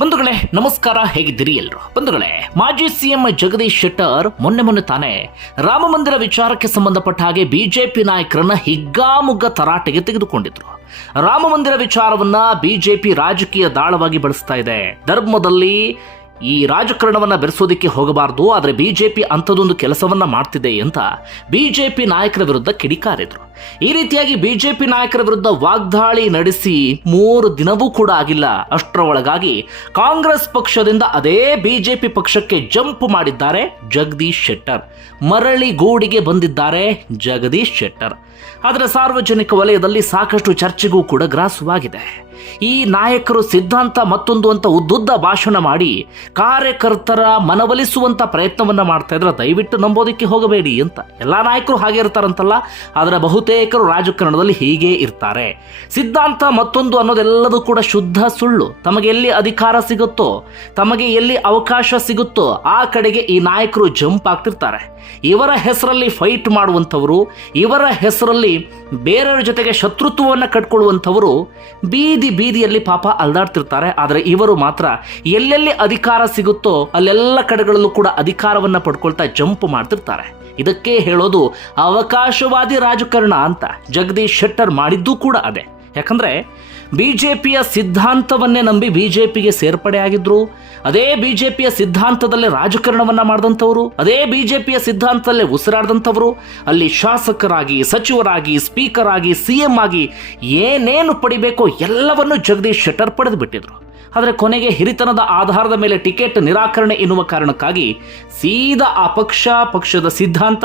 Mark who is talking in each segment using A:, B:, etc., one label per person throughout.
A: ಬಂಧುಗಳೇ, ನಮಸ್ಕಾರ. ಹೇಗಿದ್ದೀರಿ ಎಲ್ರು? ಬಂಧುಗಳೇ, ಮಾಜಿ ಸಿಎಂ ಜಗದೀಶ್ ಶೆಟ್ಟರ್ ಮೊನ್ನೆ ಮೊನ್ನೆ ತಾನೇ ರಾಮ ಮಂದಿರ ವಿಚಾರಕ್ಕೆ ಸಂಬಂಧಪಟ್ಟ ಹಾಗೆ ಬಿಜೆಪಿ ನಾಯಕರನ್ನ ಹಿಗ್ಗಾಮುಗ್ಗ ತರಾಟೆಗೆ ತೆಗೆದುಕೊಂಡಿದ್ರು. ರಾಮ ಮಂದಿರ ವಿಚಾರವನ್ನ ಬಿಜೆಪಿ ರಾಜಕೀಯ ದಾಳವಾಗಿ ಬಳಸ್ತಾ ಇದೆ. ಧರ್ಮದಲ್ಲಿ ಈ ರಾಜಕಾರಣವನ್ನ ಬೆರೆಸೋದಕ್ಕೆ ಹೋಗಬಾರದು, ಆದರೆ ಬಿಜೆಪಿ ಅಂಥದೊಂದು ಕೆಲಸವನ್ನ ಮಾಡ್ತಿದೆ ಅಂತ ಬಿಜೆಪಿ ನಾಯಕರ ವಿರುದ್ಧ ಕಿಡಿಕಾರಿದ್ರು. ಈ ರೀತಿಯಾಗಿ ಬಿಜೆಪಿ ನಾಯಕರ ವಿರುದ್ಧ ವಾಗ್ದಾಳಿ ನಡೆಸಿ ಮೂರು ದಿನವೂ ಕೂಡ ಆಗಿಲ್ಲ. ಅಷ್ಟರ ಒಳಗಾಗಿ ಕಾಂಗ್ರೆಸ್ ಪಕ್ಷದಿಂದ ಅದೇ ಬಿಜೆಪಿ ಪಕ್ಷಕ್ಕೆ ಜಂಪ್ ಮಾಡಿದ್ದಾರೆ ಜಗದೀಶ್ ಶೆಟ್ಟರ್. ಮರಳಿ ಗೂಡಿಗೆ ಬಂದಿದ್ದಾರೆ ಜಗದೀಶ್ ಶೆಟ್ಟರ್. ಆದರೆ ಸಾರ್ವಜನಿಕ ವಲಯದಲ್ಲಿ ಸಾಕಷ್ಟು ಚರ್ಚೆಗೂ ಕೂಡ ಗ್ರಾಸವಾಗಿದೆ. ಈ ನಾಯಕರು ಸಿದ್ಧಾಂತ ಮತ್ತೊಂದು ಅಂತ ಉದ್ದುದ್ದ ಭಾಷಣ ಮಾಡಿ ಕಾರ್ಯಕರ್ತರ ಮನವೊಲಿಸುವಂಥ ಪ್ರಯತ್ನವನ್ನ ಮಾಡ್ತಾ ಇದ್ರೆ ದಯವಿಟ್ಟು ನಂಬೋದಕ್ಕೆ ಹೋಗಬೇಡಿ ಅಂತ. ಎಲ್ಲಾ ನಾಯಕರು ಹಾಗೆ ಇರ್ತಾರಂತಲ್ಲ, ಆದರೆ ಬಹುತೇಕರು ರಾಜಕಾರಣದಲ್ಲಿ ಹೀಗೆ ಇರ್ತಾರೆ. ಸಿದ್ಧಾಂತ ಮತ್ತೊಂದು ಅನ್ನೋದೆಲ್ಲದೂ ಕೂಡ ಶುದ್ಧ ಸುಳ್ಳು. ತಮಗೆ ಎಲ್ಲಿ ಅಧಿಕಾರ ಸಿಗುತ್ತೋ, ತಮಗೆ ಎಲ್ಲಿ ಅವಕಾಶ ಸಿಗುತ್ತೋ, ಆ ಕಡೆಗೆ ಈ ನಾಯಕರು ಜಂಪ್ ಆಗ್ತಿರ್ತಾರೆ. ಇವರ ಹೆಸರಲ್ಲಿ ಫೈಟ್ ಮಾಡುವಂಥವರು, ಇವರ ಹೆಸರಲ್ಲಿ ಬೇರೆಯವರ ಜೊತೆಗೆ ಶತ್ರುತ್ವವನ್ನು ಕಟ್ಕೊಳ್ಳುವಂಥವರು ಬೀದಿ ಬೀದಿಯಲ್ಲಿ ಪಾಪ ಅಲ್ದಾಡ್ತಿರ್ತಾರೆ. ಆದರೆ ಇವರು ಮಾತ್ರ ಎಲ್ಲೆಲ್ಲಿ ಅಧಿಕಾರ ಸಿಗುತ್ತೋ ಅಲ್ಲೆಲ್ಲ ಕಡೆಗಳಲ್ಲೂ ಕೂಡ ಅಧಿಕಾರವನ್ನು ಪಡ್ಕೊಳ್ತಾ ಜಂಪ್ ಮಾಡ್ತಿರ್ತಾರೆ. ಇದಕ್ಕೆ ಹೇಳೋದು ಅವಕಾಶವಾದಿ ರಾಜಕಾರಣ ಅಂತ. ಜಗದೀಶ್ ಶೆಟ್ಟರ್ ಮಾಡಿದ್ದು ಕೂಡ ಅದೇ. ಯಾಕಂದ್ರೆ ಬಿಜೆಪಿಯ ಸಿದ್ಧಾಂತವನ್ನೇ ನಂಬಿ ಬಿಜೆಪಿಗೆ ಸೇರ್ಪಡೆ ಆಗಿದ್ರು. ಅದೇ ಬಿಜೆಪಿಯ ಸಿದ್ಧಾಂತದಲ್ಲೇ ರಾಜಕಾರಣವನ್ನ ಮಾಡಿದಂಥವ್ರು. ಅದೇ ಬಿಜೆಪಿಯ ಸಿದ್ಧಾಂತದಲ್ಲೇ ಉಸಿರಾಡಿದಂಥವ್ರು. ಅಲ್ಲಿ ಶಾಸಕರಾಗಿ, ಸಚಿವರಾಗಿ, ಸ್ಪೀಕರ್ ಆಗಿ ಸಿಎಂ ಆಗಿ ಏನೇನು ಪಡಿಬೇಕೋ ಎಲ್ಲವನ್ನು ಜಗದೀಶ್ ಶೆಟ್ಟರ್ ಪಡೆದು ಬಿಟ್ಟಿದ್ರು ಆದರೆ ಕೊನೆಗೆ ಹಿರಿತನದ ಆಧಾರದ ಮೇಲೆ ಟಿಕೆಟ್ ನಿರಾಕರಣೆ ಎನ್ನುವ ಕಾರಣಕ್ಕಾಗಿ ಸೀದಾ ಆ ಪಕ್ಷ, ಪಕ್ಷದ ಸಿದ್ಧಾಂತ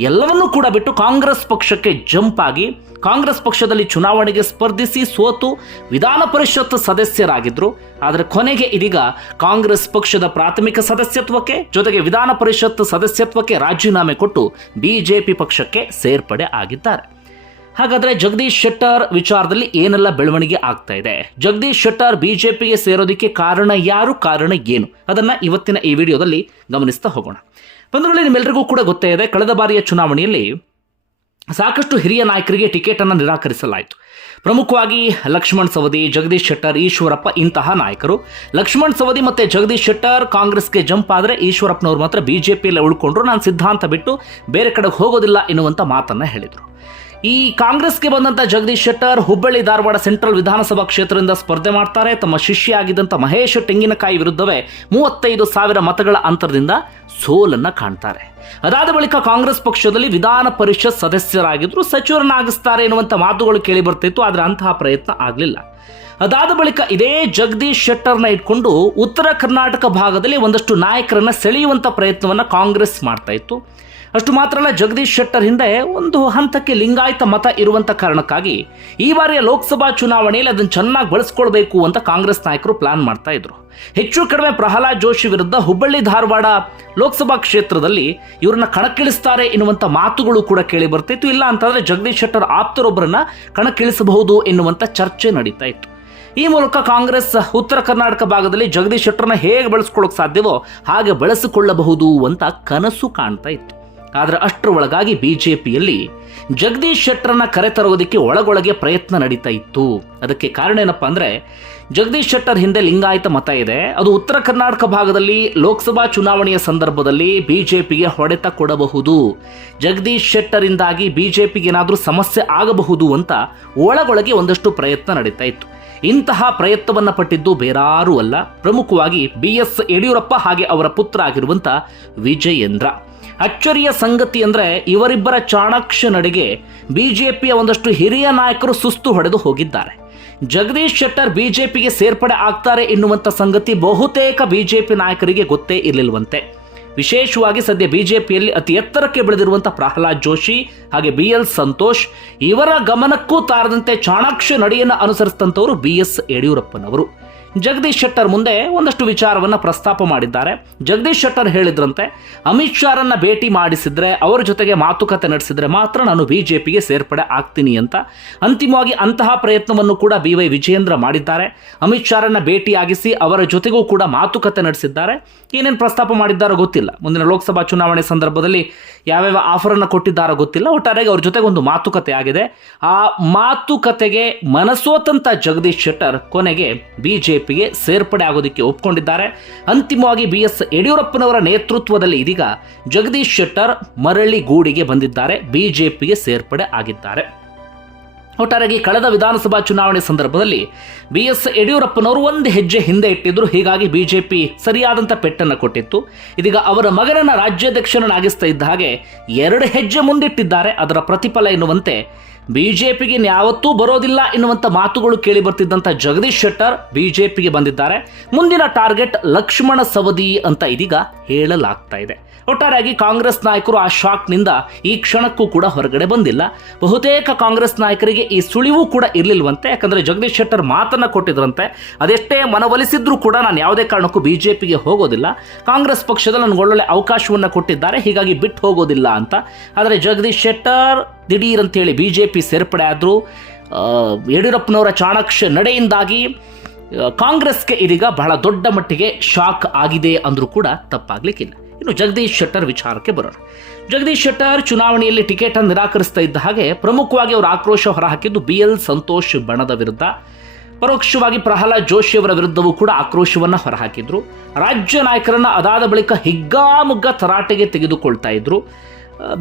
A: ಎಲ್ಲವನ್ನೂ ಕೂಡ ಬಿಟ್ಟು ಕಾಂಗ್ರೆಸ್ ಪಕ್ಷಕ್ಕೆ ಜಂಪ್ ಆಗಿ ಕಾಂಗ್ರೆಸ್ ಪಕ್ಷದಲ್ಲಿ ಚುನಾವಣೆಗೆ ಸ್ಪರ್ಧಿಸಿ ಸೋತು ವಿಧಾನ ಪರಿಷತ್ ಸದಸ್ಯರಾಗಿದ್ದರು ಆದರೆ ಕೊನೆಗೆ ಇದೀಗ ಕಾಂಗ್ರೆಸ್ ಪಕ್ಷದ ಪ್ರಾಥಮಿಕ ಸದಸ್ಯತ್ವಕ್ಕೆ ಜೊತೆಗೆ ವಿಧಾನ ಪರಿಷತ್ ಸದಸ್ಯತ್ವಕ್ಕೆ ರಾಜೀನಾಮೆ ಕೊಟ್ಟು ಬಿಜೆಪಿ ಪಕ್ಷಕ್ಕೆ ಸೇರ್ಪಡೆ ಆಗಿದ್ದಾರೆ. ಹಾಗಾದ್ರೆ ಜಗದೀಶ್ ಶೆಟ್ಟರ್ ವಿಚಾರದಲ್ಲಿ ಏನೆಲ್ಲ ಬೆಳವಣಿಗೆ ಆಗ್ತಾ ಇದೆ? ಜಗದೀಶ್ ಶೆಟ್ಟರ್ ಬಿಜೆಪಿಗೆ ಸೇರೋದಕ್ಕೆ ಕಾರಣ ಯಾರು, ಕಾರಣ ಏನು? ಅದನ್ನ ಇವತ್ತಿನ ಈ ವಿಡಿಯೋದಲ್ಲಿ ಗಮನಿಸ್ತಾ ಹೋಗೋಣ. ಬಂಧುಗಳಲ್ಲಿ ನಿಮ್ಮೆಲ್ಲರಿಗೂ ಕೂಡ ಗೊತ್ತೇ ಇದೆ, ಕಳೆದ ಬಾರಿಯ ಚುನಾವಣೆಯಲ್ಲಿ ಸಾಕಷ್ಟು ಹಿರಿಯ ನಾಯಕರಿಗೆ ಟಿಕೆಟ್ ಅನ್ನು ನಿರಾಕರಿಸಲಾಯಿತು. ಪ್ರಮುಖವಾಗಿ ಲಕ್ಷ್ಮಣ್ ಸವದಿ, ಜಗದೀಶ್ ಶೆಟ್ಟರ್, ಈಶ್ವರಪ್ಪ ಇಂತಹ ನಾಯಕರು. ಲಕ್ಷ್ಮಣ್ ಸವದಿ ಮತ್ತೆ ಜಗದೀಶ್ ಶೆಟ್ಟರ್ ಕಾಂಗ್ರೆಸ್ಗೆ ಜಂಪ್ ಆದರೆ ಈಶ್ವರಪ್ಪನವರು ಮಾತ್ರ ಬಿಜೆಪಿಯಲ್ಲಿ ಉಳ್ಕೊಂಡ್ರು. ನಾನು ಸಿದ್ಧಾಂತ ಬಿಟ್ಟು ಬೇರೆ ಕಡೆಗೆ ಹೋಗೋದಿಲ್ಲ ಎನ್ನುವಂಥ ಮಾತನ್ನ ಹೇಳಿದರು. ಈ ಕಾಂಗ್ರೆಸ್ಗೆ ಬಂದಂತ ಜಗದೀಶ್ ಶೆಟ್ಟರ್ ಹುಬ್ಬಳ್ಳಿ ಧಾರವಾಡ ಸೆಂಟ್ರಲ್ ವಿಧಾನಸಭಾ ಕ್ಷೇತ್ರದಿಂದ ಸ್ಪರ್ಧೆ ಮಾಡ್ತಾರೆ. ತಮ್ಮ ಶಿಷ್ಯ ಆಗಿದ್ದಂಥ ಮಹೇಶ್ ತೆಂಗಿನಕಾಯಿ ವಿರುದ್ಧವೇ ಮೂವತ್ತೈದು ಸಾವಿರ ಮತಗಳ ಅಂತರದಿಂದ ಸೋಲನ್ನ ಕಾಣ್ತಾರೆ. ಅದಾದ ಬಳಿಕ ಕಾಂಗ್ರೆಸ್ ಪಕ್ಷದಲ್ಲಿ ವಿಧಾನ ಪರಿಷತ್ ಸದಸ್ಯರಾಗಿದ್ರು ಸಚಿವರನ್ನಾಗಿಸ್ತಾರೆ ಎನ್ನುವಂಥ ಮಾತುಗಳು ಕೇಳಿ ಬರ್ತಿತ್ತು, ಆದರೆ ಅಂತಹ ಪ್ರಯತ್ನ ಆಗಲಿಲ್ಲ. ಅದಾದ ಬಳಿಕ ಇದೇ ಜಗದೀಶ್ ಶೆಟ್ಟರ್ನ ಇಟ್ಕೊಂಡು ಉತ್ತರ ಕರ್ನಾಟಕ ಭಾಗದಲ್ಲಿ ಒಂದಷ್ಟು ನಾಯಕರನ್ನ ಸೆಳೆಯುವಂಥ ಪ್ರಯತ್ನವನ್ನು ಕಾಂಗ್ರೆಸ್ ಮಾಡ್ತಾ ಇತ್ತು. ಅಷ್ಟು ಮಾತ್ರ ಅಲ್ಲ ಜಗದೀಶ್ ಶೆಟ್ಟರ್ ಹಿಂದೆ ಒಂದು ಹಂತಕ್ಕೆ ಲಿಂಗಾಯತ ಮತ ಇರುವಂತ ಕಾರಣಕ್ಕಾಗಿ ಈ ಬಾರಿಯ ಲೋಕಸಭಾ ಚುನಾವಣೆಯಲ್ಲಿ ಅದನ್ನು ಚೆನ್ನಾಗಿ ಬಳಸ್ಕೊಳ್ಬೇಕು ಅಂತ ಕಾಂಗ್ರೆಸ್ ನಾಯಕರು ಪ್ಲಾನ್ ಮಾಡ್ತಾ ಇದ್ರು. ಹೆಚ್ಚು ಕಡಿಮೆ ಪ್ರಹ್ಲಾದ್ ಜೋಶಿ ವಿರುದ್ಧ ಹುಬ್ಬಳ್ಳಿ ಧಾರವಾಡ ಲೋಕಸಭಾ ಕ್ಷೇತ್ರದಲ್ಲಿ ಇವ್ರನ್ನ ಕಣಕ್ಕಿಳಿಸ್ತಾರೆ ಎನ್ನುವಂಥ ಮಾತುಗಳು ಕೂಡ ಕೇಳಿ ಬರ್ತಿತ್ತು. ಇಲ್ಲ ಅಂತಂದ್ರೆ ಜಗದೀಶ್ ಶೆಟ್ಟರ್ ಆಪ್ತರೊಬ್ಬರನ್ನ ಕಣಕ್ಕಿಳಿಸಬಹುದು ಎನ್ನುವಂಥ ಚರ್ಚೆ ನಡೀತಾ ಇತ್ತು. ಈ ಮೂಲಕ ಕಾಂಗ್ರೆಸ್ ಉತ್ತರ ಕರ್ನಾಟಕ ಭಾಗದಲ್ಲಿ ಜಗದೀಶ್ ಶೆಟ್ಟರ್ನ ಹೇಗೆ ಬಳಸ್ಕೊಳ್ಳೋಕೆ ಸಾಧ್ಯವೋ ಹಾಗೆ ಬಳಸಿಕೊಳ್ಳಬಹುದು ಅಂತ ಕನಸು ಕಾಣ್ತಾ ಇತ್ತು. ಆದರೆ ಅಷ್ಟರ ಒಳಗಾಗಿ ಬಿಜೆಪಿಯಲ್ಲಿ ಜಗದೀಶ್ ಶೆಟ್ಟರನ್ನ ಕರೆತರೋದಕ್ಕೆ ಒಳಗೊಳಗೆ ಪ್ರಯತ್ನ ನಡೀತಾ ಇತ್ತು. ಅದಕ್ಕೆ ಕಾರಣ ಏನಪ್ಪ ಅಂದರೆ ಜಗದೀಶ್ ಶೆಟ್ಟರ್ ಹಿಂದೆ ಲಿಂಗಾಯತ ಮತ ಇದೆ. ಅದು ಉತ್ತರ ಕರ್ನಾಟಕ ಭಾಗದಲ್ಲಿ ಲೋಕಸಭಾ ಚುನಾವಣೆಯ ಸಂದರ್ಭದಲ್ಲಿ ಬಿಜೆಪಿಗೆ ಹೊಡೆತ ಕೊಡಬಹುದು. ಜಗದೀಶ್ ಶೆಟ್ಟರಿಂದಾಗಿ ಬಿಜೆಪಿಗೆ ಏನಾದರೂ ಸಮಸ್ಯೆ ಆಗಬಹುದು ಅಂತ ಒಳಗೊಳಗೆ ಒಂದಷ್ಟು ಪ್ರಯತ್ನ ನಡೀತಾ ಇತ್ತು. ಇಂತಹ ಪ್ರಯತ್ನವನ್ನು ಪಟ್ಟಿದ್ದು ಬೇರಾರೂ ಅಲ್ಲ. ಪ್ರಮುಖವಾಗಿ ಬಿ ಎಸ್ ಯಡಿಯೂರಪ್ಪ ಹಾಗೆ ಅವರ ಪುತ್ರ ಆಗಿರುವಂಥ ವಿಜಯೇಂದ್ರ. ಅಚ್ಚರಿಯ ಸಂಗತಿ ಅಂದ್ರೆ ಇವರಿಬ್ಬರ ಚಾಣಾಕ್ಷ ನಡೆಗೆ ಬಿಜೆಪಿಯ ಒಂದಷ್ಟು ಹಿರಿಯ ನಾಯಕರು ಸುಸ್ತು ಹೊಡೆದು ಹೋಗಿದ್ದಾರೆ. ಜಗದೀಶ್ ಶೆಟ್ಟರ್ ಬಿಜೆಪಿಗೆ ಸೇರ್ಪಡೆ ಆಗ್ತಾರೆ ಎನ್ನುವಂಥ ಸಂಗತಿ ಬಹುತೇಕ ಬಿಜೆಪಿ ನಾಯಕರಿಗೆ ಗೊತ್ತೇ ಇರಲಿಲ್ವಂತೆ. ವಿಶೇಷವಾಗಿ ಸದ್ಯ ಬಿಜೆಪಿಯಲ್ಲಿ ಅತಿ ಎತ್ತರಕ್ಕೆ ಬೆಳೆದಿರುವಂಥ ಪ್ರಹ್ಲಾದ್ ಜೋಶಿ ಹಾಗೆ ಬಿ ಎಲ್ ಸಂತೋಷ್ ಇವರ ಗಮನಕ್ಕೂ ತಾರದಂತೆ ಚಾಣಾಕ್ಷ ನಡೆಯನ್ನು ಅನುಸರಿಸಿದಂಥವರು ಬಿ ಎಸ್ ಯಡಿಯೂರಪ್ಪನವರು. ಜಗದೀಶ್ ಶೆಟ್ಟರ್ ಮುಂದೆ ಒಂದಷ್ಟು ವಿಚಾರವನ್ನ ಪ್ರಸ್ತಾಪ ಮಾಡಿದ್ದಾರೆ. ಜಗದೀಶ್ ಶೆಟ್ಟರ್ ಹೇಳಿದ್ರಂತೆ, ಅಮಿತ್ ಶಾರನ್ನ ಭೇಟಿ ಮಾಡಿಸಿದ್ರೆ, ಅವರ ಜೊತೆಗೆ ಮಾತುಕತೆ ನಡೆಸಿದ್ರೆ ಮಾತ್ರ ನಾನು ಬಿಜೆಪಿಗೆ ಸೇರ್ಪಡೆ ಆಗ್ತೀನಿ ಅಂತ. ಅಂತಿಮವಾಗಿ ಅಂತಹ ಪ್ರಯತ್ನವನ್ನು ಕೂಡ ಬಿ ವೈ ವಿಜಯೇಂದ್ರ ಮಾಡಿದ್ದಾರೆ. ಅಮಿತ್ ಶಾರನ್ನ ಭೇಟಿಯಾಗಿಸಿ ಅವರ ಜೊತೆಗೂ ಕೂಡ ಮಾತುಕತೆ ನಡೆಸಿದ್ದಾರೆ. ಏನೇನು ಪ್ರಸ್ತಾಪ ಮಾಡಿದ್ದಾರೋ ಗೊತ್ತಿಲ್ಲ. ಮುಂದಿನ ಲೋಕಸಭಾ ಚುನಾವಣೆ ಸಂದರ್ಭದಲ್ಲಿ ಯಾವ್ಯಾವ ಆಫರನ್ನು ಕೊಟ್ಟಿದ್ದಾರೋ ಗೊತ್ತಿಲ್ಲ. ಒಟ್ಟಾರೆಗೆ ಅವ್ರ ಜೊತೆಗೆ ಒಂದು ಮಾತುಕತೆ ಆಗಿದೆ. ಆ ಮಾತುಕತೆಗೆ ಮನಸೋತಂತ ಜಗದೀಶ್ ಶೆಟ್ಟರ್ ಕೊನೆಗೆ ಬಿಜೆಪಿ ಬಿಜೆಪಿಗೆ ಸೇರ್ಪಡೆ ಆಗೋದಕ್ಕೆ ಒಪ್ಕೊಂಡಿದ್ದಾರೆ. ಅಂತಿಮವಾಗಿ ಬಿ ಎಸ್ ಯಡಿಯೂರಪ್ಪನವರ ನೇತೃತ್ವದಲ್ಲಿ ಇದೀಗ ಜಗದೀಶ್ ಶೆಟ್ಟರ್ ಮರಳಿ ಗೂಡಿಗೆ ಬಂದಿದ್ದಾರೆ. ಬಿಜೆಪಿಗೆ ಸೇರ್ಪಡೆ ಆಗಿದ್ದಾರೆ. ಒಟ್ಟಾರೆಯಾಗಿ ಕಳೆದ ವಿಧಾನಸಭಾ ಚುನಾವಣೆ ಸಂದರ್ಭದಲ್ಲಿ ಬಿ ಎಸ್ ಯಡಿಯೂರಪ್ಪನವರು ಒಂದು ಹೆಜ್ಜೆ ಹಿಂದೆ ಇಟ್ಟಿದ್ರು. ಹೀಗಾಗಿ ಬಿಜೆಪಿ ಸರಿಯಾದಂಥ ಪೆಟ್ಟನ್ನು ಕೊಟ್ಟಿತ್ತು. ಇದೀಗ ಅವರ ಮಗನನ್ನ ರಾಜ್ಯಾಧ್ಯಕ್ಷರನ್ನಾಗಿಸ್ತಾ ಇದ್ದ ಹಾಗೆ ಎರಡು ಹೆಜ್ಜೆ ಮುಂದಿಟ್ಟಿದ್ದಾರೆ. ಅದರ ಪ್ರತಿಫಲ ಎನ್ನುವಂತೆ ಬಿಜೆಪಿಗೆ ಯಾವತ್ತೂ ಬರೋದಿಲ್ಲ ಎನ್ನುವಂಥ ಮಾತುಗಳು ಕೇಳಿ ಬರ್ತಿದ್ದಂಥ ಜಗದೀಶ್ ಶೆಟ್ಟರ್ ಬಿಜೆಪಿಗೆ ಬಂದಿದ್ದಾರೆ. ಮುಂದಿನ ಟಾರ್ಗೆಟ್ ಲಕ್ಷ್ಮಣ ಸವದಿ ಅಂತ ಇದೀಗ ಹೇಳಲಾಗ್ತಾ ಇದೆ. ಒಟ್ಟಾರೆಯಾಗಿ ಕಾಂಗ್ರೆಸ್ ನಾಯಕರು ಆ ಶಾಕ್ನಿಂದ ಈ ಕ್ಷಣಕ್ಕೂ ಕೂಡ ಹೊರಗಡೆ ಬಂದಿಲ್ಲ. ಬಹುತೇಕ ಕಾಂಗ್ರೆಸ್ ನಾಯಕರಿಗೆ ಈ ಸುಳಿವು ಕೂಡ ಇರಲಿಲ್ವಂತೆ. ಯಾಕಂದರೆ ಜಗದೀಶ್ ಶೆಟ್ಟರ್ ಮಾತನ್ನ ಕೊಟ್ಟಿದ್ರಂತೆ. ಅದೆಷ್ಟೇ ಮನವೊಲಿಸಿದ್ರೂ ಕೂಡ ನಾನು ಯಾವುದೇ ಕಾರಣಕ್ಕೂ ಬಿಜೆಪಿಗೆ ಹೋಗೋದಿಲ್ಲ. ಕಾಂಗ್ರೆಸ್ ಪಕ್ಷದಲ್ಲಿ ನನಗೆ ಒಳ್ಳೊಳ್ಳೆ ಅವಕಾಶವನ್ನು ಕೊಟ್ಟಿದ್ದಾರೆ. ಹೀಗಾಗಿ ಬಿಟ್ಟು ಹೋಗೋದಿಲ್ಲ ಅಂತ. ಆದರೆ ಜಗದೀಶ್ ಶೆಟ್ಟರ್ ದಿಢೀರ್ ಅಂತೇಳಿ ಬಿ ಜೆ ಪಿ ಸೇರ್ಪಡೆ ಆದರೂ ಯಡಿಯೂರಪ್ಪನವರ ಚಾಣಾಕ್ಷ ನಡೆಯಿಂದಾಗಿ ಕಾಂಗ್ರೆಸ್ಗೆ ಇದೀಗ ಬಹಳ ದೊಡ್ಡ ಮಟ್ಟಿಗೆ ಶಾಕ್ ಆಗಿದೆ ಅಂದರೂ ಕೂಡ ತಪ್ಪಾಗ್ಲಿಕ್ಕಿಲ್ಲ. ಇನ್ನು ಜಗದೀಶ್ ಶೆಟ್ಟರ್ ವಿಚಾರಕ್ಕೆ ಬರೋಣ. ಜಗದೀಶ್ ಶೆಟ್ಟರ್ ಚುನಾವಣೆಯಲ್ಲಿ ಟಿಕೆಟ್ ಅನ್ನು ನಿರಾಕರಿಸ್ತಾ ಇದ್ದ ಹಾಗೆ ಪ್ರಮುಖವಾಗಿ ಅವರು ಆಕ್ರೋಶ ಹೊರಹಾಕಿದ್ದು ಬಿ ಎಲ್ ಸಂತೋಷ್ ಬಣದ ವಿರುದ್ಧ. ಪರೋಕ್ಷವಾಗಿ ಪ್ರಹ್ಲಾದ್ ಜೋಶಿ ಅವರ ವಿರುದ್ಧವೂ ಕೂಡ ಆಕ್ರೋಶವನ್ನು ಹೊರಹಾಕಿದ್ರು. ರಾಜ್ಯ ನಾಯಕರನ್ನ ಅದಾದ ಬಳಿಕ ಹಿಗ್ಗಾಮುಗ್ಗ ತರಾಟೆಗೆ ತೆಗೆದುಕೊಳ್ತಾ ಇದ್ರು.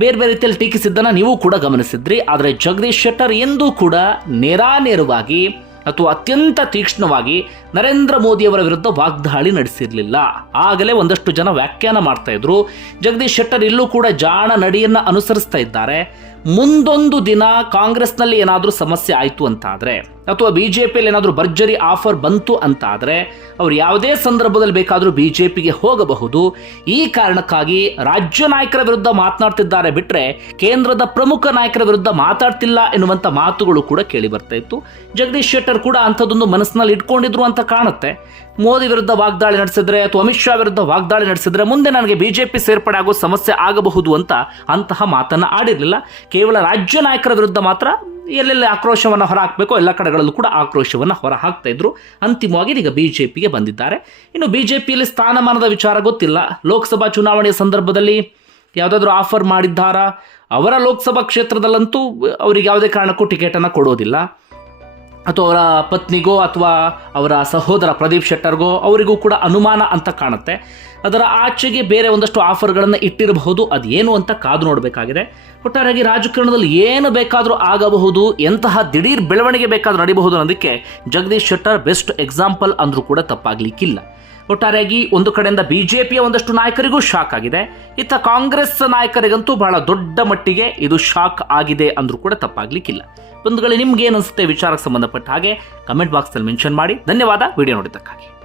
A: ಬೇರೆ ಬೇರೆ ರೀತಿಯಲ್ಲಿ ಟೀಕಿಸಿದ್ದನ್ನು ನೀವು ಕೂಡ ಗಮನಿಸಿದ್ರಿ. ಆದರೆ ಜಗದೀಶ್ ಶೆಟ್ಟರ್ ಎಂದೂ ಕೂಡ ನೇರಾನೇರವಾಗಿ ಅಥವಾ ಅತ್ಯಂತ ತೀಕ್ಷ್ಣವಾಗಿ ನರೇಂದ್ರ ಮೋದಿಯವರ ವಿರುದ್ಧ ವಾಗ್ದಾಳಿ ನಡೆಸಿರಲಿಲ್ಲ. ಆಗಲೇ ಒಂದಷ್ಟು ಜನ ವ್ಯಾಖ್ಯಾನ ಮಾಡ್ತಾ ಇದ್ರು. ಜಗದೀಶ್ ಶೆಟ್ಟರ್ ಇಲ್ಲೂ ಕೂಡ ಜಾಣ ನಡಿಯನ್ನ ಅನುಸರಿಸ್ತಾ ಇದ್ದಾರೆ. ಮುಂದೊಂದು ದಿನ ಕಾಂಗ್ರೆಸ್ನಲ್ಲಿ ಏನಾದರೂ ಸಮಸ್ಯೆ ಆಯಿತು ಅಂತಾದರೆ, ಅಥವಾ ಬಿ ಜೆ ಪಿಯಲ್ಲಿ ಏನಾದರೂ ಭರ್ಜರಿ ಆಫರ್ ಬಂತು ಅಂತಾದರೆ, ಅವರು ಯಾವುದೇ ಸಂದರ್ಭದಲ್ಲಿ ಬೇಕಾದರೂ ಬಿ ಜೆ ಹೋಗಬಹುದು. ಈ ಕಾರಣಕ್ಕಾಗಿ ರಾಜ್ಯ ನಾಯಕರ ವಿರುದ್ಧ ಮಾತನಾಡ್ತಿದ್ದಾರೆ ಬಿಟ್ಟರೆ ಕೇಂದ್ರದ ಪ್ರಮುಖ ನಾಯಕರ ವಿರುದ್ಧ ಮಾತಾಡ್ತಿಲ್ಲ ಎನ್ನುವಂಥ ಮಾತುಗಳು ಕೂಡ ಕೇಳಿ ಬರ್ತಾ ಇತ್ತು. ಜಗದೀಶ್ ಶೆಟ್ಟರ್ ಕೂಡ ಅಂಥದ್ದೊಂದು ಮನಸ್ಸಿನಲ್ಲಿ ಇಟ್ಕೊಂಡಿದ್ರು ಅಂತ ಕಾಣುತ್ತೆ. ಮೋದಿ ವಿರುದ್ಧ ವಾಗ್ದಾಳಿ ನಡೆಸಿದ್ರೆ ಅಥವಾ ಅಮಿತ್ ಶಾ ವಿರುದ್ಧ ವಾಗ್ದಾಳಿ ನಡೆಸಿದ್ರೆ ಮುಂದೆ ನನಗೆ ಬಿಜೆಪಿ ಸೇರ್ಪಡೆ ಆಗೋ ಸಮಸ್ಯೆ ಆಗಬಹುದು ಅಂತ ಅಂತಹ ಮಾತನ್ನ ಆಡಿರಲಿಲ್ಲ. ಕೇವಲ ರಾಜ್ಯ ನಾಯಕರ ವಿರುದ್ಧ ಮಾತ್ರ ಎಲ್ಲೆಲ್ಲಿ ಆಕ್ರೋಶವನ್ನು ಹೊರಹಾಕಬೇಕು ಎಲ್ಲ ಕಡೆಗಳಲ್ಲೂ ಕೂಡ ಆಕ್ರೋಶವನ್ನು ಹೊರ ಹಾಕ್ತಾ ಇದ್ರು. ಅಂತಿಮವಾಗಿ ಈಗ ಬಿಜೆಪಿಗೆ ಬಂದಿದ್ದಾರೆ. ಇನ್ನು ಬಿಜೆಪಿಯಲ್ಲಿ ಸ್ಥಾನಮಾನದ ವಿಚಾರ ಗೊತ್ತಿಲ್ಲ. ಲೋಕಸಭಾ ಚುನಾವಣೆಯ ಸಂದರ್ಭದಲ್ಲಿ ಯಾವುದಾದ್ರೂ ಆಫರ್ ಮಾಡಿದ್ದಾರಾ? ಅವರ ಲೋಕಸಭಾ ಕ್ಷೇತ್ರದಲ್ಲಂತೂ ಅವರಿಗೆ ಯಾವುದೇ ಕಾರಣಕ್ಕೂ ಟಿಕೆಟನ್ನು ಕೊಡೋದಿಲ್ಲ. ಅಥವಾ ಅವರ ಪತ್ನಿಗೋ ಅಥವಾ ಅವರ ಸಹೋದರ ಪ್ರದೀಪ್ ಶೆಟ್ಟರ್ಗೋ ಅವರಿಗೂ ಕೂಡ ಅನುಮಾನ ಅಂತ ಕಾಣುತ್ತೆ. ಅದರ ಆಚೆಗೆ ಬೇರೆ ಒಂದಷ್ಟು ಆಫರ್ಗಳನ್ನು ಇಟ್ಟಿರಬಹುದು. ಅದೇನು ಅಂತ ಕಾದು ನೋಡಬೇಕಾಗಿದೆ. ಒಟ್ಟಾರೆಯಾಗಿ ರಾಜಕಾರಣದಲ್ಲಿ ಏನು ಬೇಕಾದರೂ ಆಗಬಹುದು, ಎಂತಹ ದಿಢೀರ್ ಬೆಳವಣಿಗೆ ಬೇಕಾದರೂ ನಡೀಬಹುದು ಅನ್ನೋದಕ್ಕೆ ಜಗದೀಶ್ ಶೆಟ್ಟರ್ ಬೆಸ್ಟ್ ಎಕ್ಸಾಂಪಲ್ ಅಂದರೂ ಕೂಡ ತಪ್ಪಾಗ್ಲಿಕ್ಕಿಲ್ಲ. ಒಟ್ಟಾರೆಯಾಗಿ ಒಂದು ಕಡೆಯಿಂದ ಬಿಜೆಪಿಯ ಒಂದಷ್ಟು ನಾಯಕರಿಗೂ ಶಾಕ್ ಆಗಿದೆ. ಇತ್ತ ಕಾಂಗ್ರೆಸ್ ನಾಯಕರಿಗಂತೂ ಬಹಳ ದೊಡ್ಡ ಮಟ್ಟಿಗೆ ಇದು ಶಾಕ್ ಆಗಿದೆ ಅಂದ್ರೂ ಕೂಡ ತಪ್ಪಾಗ್ಲಿಕ್ಕಿಲ್ಲ. ಬಂಧುಗಳೇ ನಿಮ್ಗೆ ಏನು ವಿಚಾರಕ್ಕೆ ಸಂಬಂಧಪಟ್ಟ ಹಾಗೆ? ಕಮೆಂಟ್ ಬಾಕ್ಸ್ನಲ್ಲಿ ಮೆನ್ಷನ್ ಮಾಡಿ. ಧನ್ಯವಾದ. ವಿಡಿಯೋ ನೋಡಿದ್ದಕ್ಕಾಗಿ.